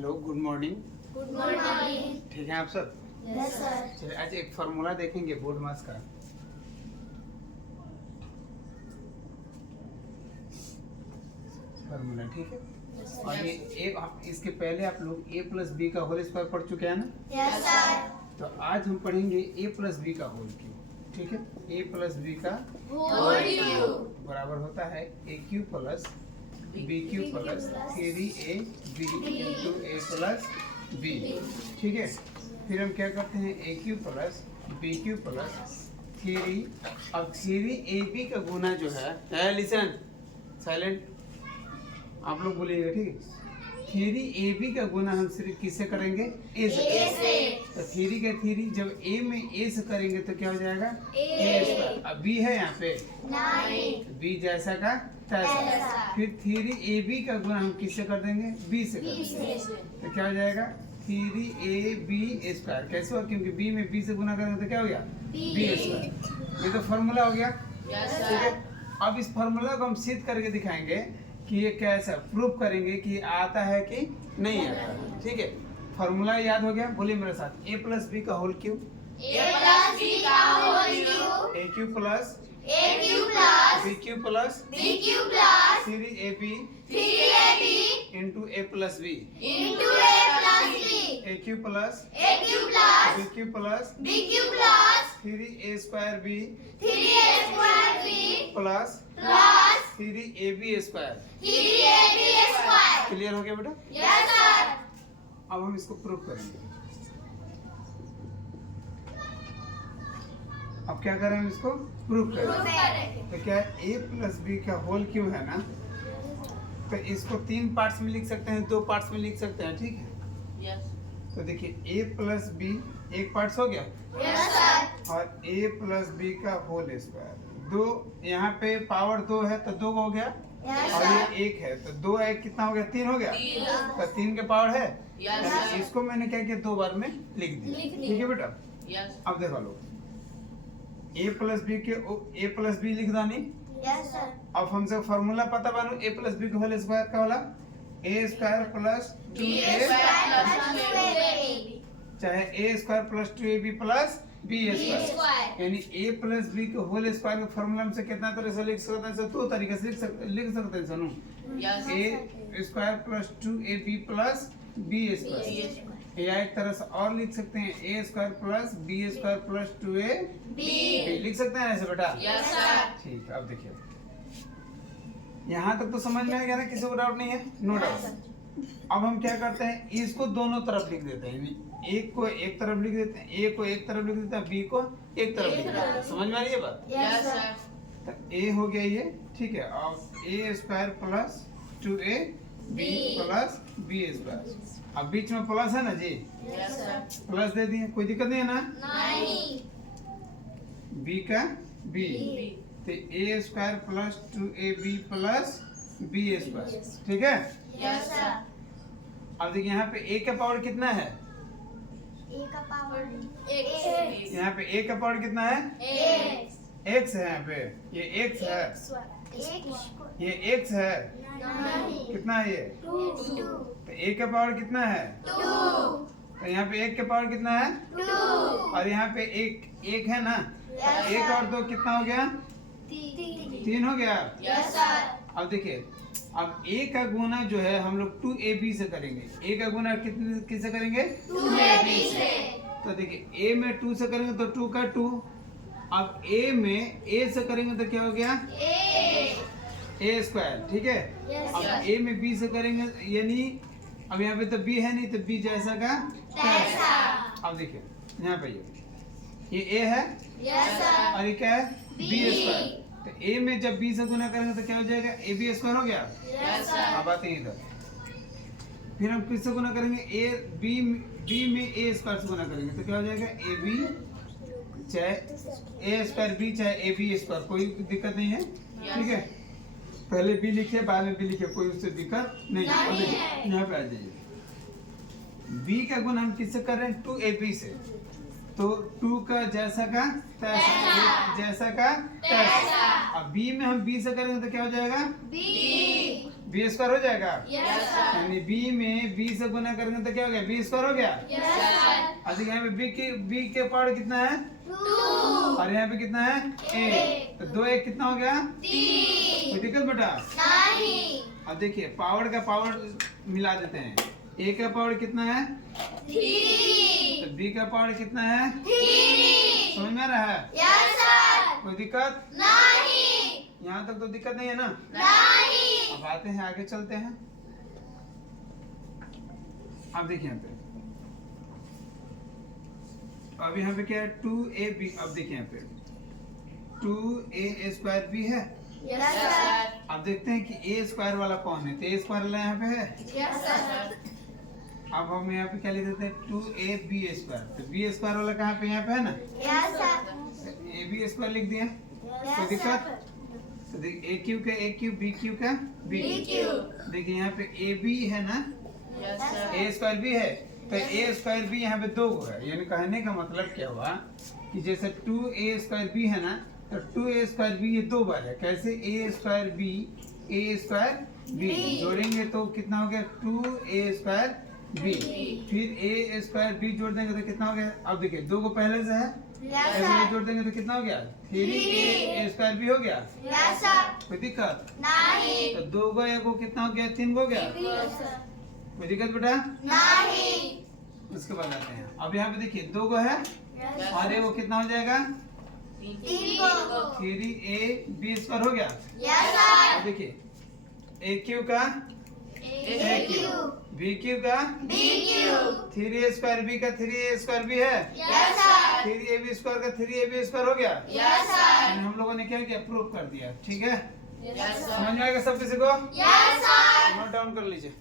Hello, good morning. Good morning. ठीक है आप सब? Yes sir. चलिए आज एक फार्मूला देखेंगे बोर्ड मास का। फार्मूला ठीक है। और ये इसके पहले आप लोग a प्लस बी का होल स्क्वायर पढ़ चुके हैं ना? Yes sir. तो आज हम पढ़ेंगे a प्लस बी का होल क्यूब। ठीक है, a प्लस बी का होल क्यूब बराबर होता है a cube plus b cube plus 3ab into a plus b। ठीक है, फिर हम क्या करते हैं a cube plus b cube plus 3। अब 3ab का गुना जो है लिसन साइलेंट, आप लोग बोलिएगा ठीक है। 3ab का गुना हम सिर्फ किससे करेंगे? a से। तो 3 का 3 जब a में a से करेंगे तो क्या हो जाएगा? a square. अब b है यहाँ पे 9 b जैसा का तैसा। फिर 3ab का गुना हम किससे कर देंगे? b से कर देंगे। तो क्या हो जाएगा? 3ab square. कैसे हुआ? क्योंकि b में b से गुना करेंगे तो क्या हो गया? b square. ये तो फॉर्मूला हो गया। ठीक है, अब इस फॉर्मूला को हम सिद्ध करके दिखाएंगे कि ये कैसा प्रूफ करेंगे कि आता है कि नहीं आता है। ठीक है, फॉर्मूला याद हो गया? बोलिए मेरे साथ। a प्लस बी का whole cube a plus b का whole cube a cube plus a cube plus b cube plus b cube plus 3ab 3ab into a plus b into a plus b a cube plus a cube plus b cube plus b cube plus 3a square b 3a square b plus plus 3ab square. 3ab square. Clear हो गया बेटा? Yes sir. अब हम इसको proof करेंगे। अब क्या करें? हम इसको प्रूफ करेंगे। तो क्या a प्लस बी का होल क्यूब है ना, तो इसको 3 पार्ट्स में लिख सकते हैं, 2 पार्ट्स में लिख सकते हैं। ठीक है, यस तो देखिए a प्लस बी एक पार्ट्स हो गया यस सर। और a प्लस बी का होल स्क्वायर। 2 यहाँ पे पावर 2 है तो 2 हो गया यस और सर। ये 1 है तो 2 1 कितना हो गया? 3 हो गया। तो 3 के पावर है। यस यानी सर। इसको मैंने क्या किया? 2 बार में लिख दिया। लिख दिया। ठीक है बेटा? यस अब देखो लो, a प्लस बी के a प्लस बी लिख दानी। Yes sir. अब हमसे फॉर्मूला पता बानू a प्लस बी का होल स्क्वायर का होला a स्क्वायर प्लस 2a चाहे a square plus 2ab plus b square. यानी a प्लस b के होल स्क्वायर के फॉर्मूला में से कितना तरह से लिख सकते हैं? 2 तरीके से लिख सकते हैं सनू। a square plus 2ab plus b square. या एक तरह से और लिख सकते हैं a square plus b square plus 2ab लिख सकते हैं ऐसे बेटा? Yes sir. ठीक है, अब देखिए यहाँ तक तो समझ में आ गया ना? किसी को डाउट नहीं है? No doubt. अब हम क्या करते हैं? इसको दोनों तरफ लिख देते हैं। यानी एक को एक तरफ लिख देते हैं, a को एक तरफ लिख देते हैं, b को एक तरफ लिख देते हैं। समझ में आ रही है बात? Yes sir. तो a हो गया ये। ठीक है, अब a square plus 2ab plus b square. अब बीच में प्लस है ना जी, यस सर। प्लस दे दिए, कोई दिक्कत नहीं है ना? नहीं। b का b तो a square plus 2ab plus b square. ठीक है, यस सर। अब देखिए यहाँ पे a का पावर कितना है? a का पावर यहाँ पे a का पावर कितना है? x है। यहाँ पे ये x है, ये x है। कितना है ये? तो a का पावर कितना है? तो यहाँ पे 1 का पावर कितना है? और यहाँ पे एक है ना, एक और 2 कितना हो गया? 3 हो गया। Yes sir. अब देखिए, अब a का गुना जो है हम लोग 2ab से करेंगे। a का गुना किससे करेंगे? 2ab से। तो देखिए a में 2 से करेंगे तो 2 का 2। अब a में a से करेंगे तो क्या हो गया? a square. ठीक है, Yes, अब sir. a में b से करेंगे यानी अब यहाँ पे तो b है नहीं तो b जैसा का तैसा। अब देखिए यहाँ पे ये a है यस सर। और ये क्या है? B. b square. तो a में जब b से गुना करेंगे तो क्या हो जाएगा? ab स्क्वायर हो गया। Yes sir. अब आते हैं इधर, फिर हम किससे गुना करेंगे? b में a स्क्वायर से गुना करेंगे तो क्या हो जाएगा? ab चाहे a स्क्वायर b चाहे ab स्क्वायर, कोई दिक्कत नहीं है। ठीक है, पहले b लिखिए बाद में b लिखिए, कोई उससे दिक्कत नहीं है। अब देखिए यहाँ पे आ जाइए, b का गुना हम किससे कर रहे हैं? 2ab से। तो 2 का जैसा का तैसा, जैसा का तैसा। अब b में हम b से करेंगे तो क्या हो जाएगा? बी स्क्वायर हो जाएगा। Yes, sir. यानी बी में बी से गुना करेंगे तो क्या हो गया, बी स्क्वायर हो गया। Yes, sir. अब यहाँ पे बी के पावर कितना है, 2. और यहाँ पे कितना है, ए। तो 2 1 कितना हो गया, 3. कोई दिक्कत बेटा। नहीं. अब देखिए पावर का पावर मिला देते हैं। ए का पावर कितना है, 3. तो बी का पावर कितना है, 3. समझ में आ रहा है। Yes, sir. कोई दिक्कत, नहीं. यहाँ तक तो दिक्कत नहीं है ना। नहीं. अब आते हैं आगे चलते हैं। अब देखिए यहाँ पे, अब यहाँ पे क्या है, 2ab। अब देखिए यहाँ पे 2a स्क्वायर भी है। Yes, sir. अब देखते हैं कि ए स्क्वायर वाला कौन है, तो ए स्क्वायर वाला यहाँ पे है। Yes, sir. अब हम यहाँ पे क्या लिख देते हैं, 2ab स्क्वायर। तो बी स्क्वायर वाला कहाँ पे, यहाँ पे है ना, Yes, sir. A B square लिख दिया। कोई Yes, दिक्कत, sir. तो देख ए क्यू का ए क्यू, बी क्यू का बी। BQ. देखिए यहाँ पे ए बी है ना, Yes, sir. ए स्क्वायर भी है, तो ए स्क्वायर भी यहाँ पे 2 है। यानी कहने का मतलब क्या हुआ कि जैसे 2a स्क्वायर बी है ना, तो 2a स्क्वायर बी ये 2 बार है। कैसे, ए स्क्वायर बी, ए स्क्वायर बी B. जोड़ेंगे तो कितना हो गया, 2a स्क्वायर बी। फिर ए स्क्वायर बी जोड़ देंगे तो कितना हो गया, अब देखिए 2 को पहले से है, Yes, ऐसे sir. जोड़ देंगे तो कितना हो गया, 3a स्क्वायर बी हो गया। Yes, sir. कोई दिक्कत, नहीं. तो 2 को 1 को कितना हो गया, 3 हो गया। Yes, sir. कोई दिक्कत बेटा। नहीं. उसके बाद आते हैं, अब यहाँ पे देखिए 2 को है, और ये वो कितना हो जाएगा, 3 को. 3ab स्क्वायर हो गया। Yes, अब sir. देखिए ए क्यू का, AQ. बी क्यू का, BQ. 3a स्क्वायर बी का 3a स्क्वायर भी है। Yes, sir. 3ab स्क्वायर का 3ab स्क्वायर हो गया। Yes, sir. यानी हम लोगों ने क्या किया, प्रूव कर दिया। ठीक है, Yes, sir. समझ में आएगा सब किसी को, Yes, sir. नोट डाउन कर लीजिए।